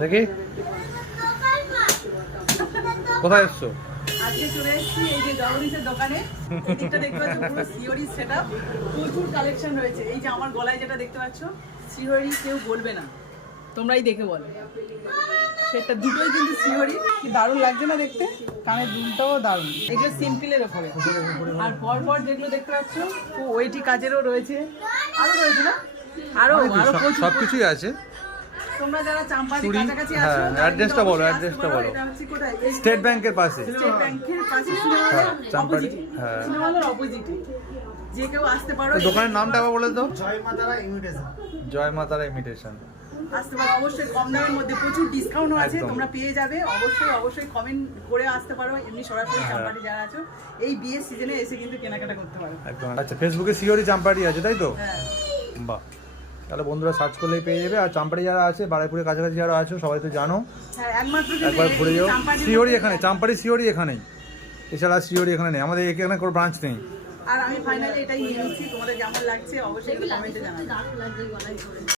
দেখি কোথায় এসছো? আজকে চলে এসেছি এই যে জগদীশের দোকানে। এদিকটা দেখতে পাচ্ছ পুরো সিওরি সেটআপ, প্রচুর কালেকশন রয়েছে। এই যে আমার গলায় যেটা দেখতে পাচ্ছ সিওরি, কেউ বলবে না, তোমরাই দেখে বলো। সেটা দুটোই কিন্তু সিওরি। কি দারুণ লাগছে না দেখতে, কানের দুলটাও দারুণ। এগুলো সিম্পলের ওপরে, আর পরপর যেগুলো দেখতে পাচ্ছ ওইটি কাজেরও রয়েছে, আরো রয়েছে না, আরো আরো সবকিছুই আছে। তোমরা যারা চাম্পাটির কাছাকাছি আছো, অ্যাড্রেসটা বলো, অ্যাড্রেসটা বলো। এটা হচ্ছে কোথায়? স্টেট ব্যাংকের পাশে। স্টেট ব্যাংকের পাশে সিনেমার অপোজিটে, সিনেমার অপোজিটে। যে কেউ আসতে পারো। দোকানের নামটা আবার বলে দাও। জয় মাতারা ইমিটেশন। জয় মাতারা ইমিটেশন। আসতে পারো অবশ্যই, কম দামের মধ্যে প্রচুর ডিসকাউন্টও আছে, একদম। তোমরা পেয়ে যাবে। অবশ্যই অবশ্যই কমেন্ট করে আসতে পারো, এমনি সরাসরি চাম্পাটি যারা আছো এই বিয়ের সিজনে এসে কিন্তু কেনাকাটা করতে পারো। একদম। আচ্ছা, ফেসবুকে সিওরি চাম্পাটি আছে তাই তো? হ্যাঁ, বাহ, তাহলে বন্ধুরা সার্চ করলেই পেয়ে যাবে। আর চাম্পাটি যারা আছে, বারাইপুরের কাছাকাছি যারা আছো, সবাই তো জানো, হ্যাঁ, একমাত্র কিন্তু একবার ঘুরে যাও। চাম্পাটির সিওরি মধ্যে- এখানে, চাম্পাটি সিওরি এখানেই, এছাড়া সিওরি এখানে নেই, আমাদের এখানে কোনো ব্রাঞ্চ নেই। আর আমি ফাইনালি এটাই নিয়ে নিচ্ছি। তোমাদের কেমন লাগছে অবশ্যই কমেন্টে জানাবে।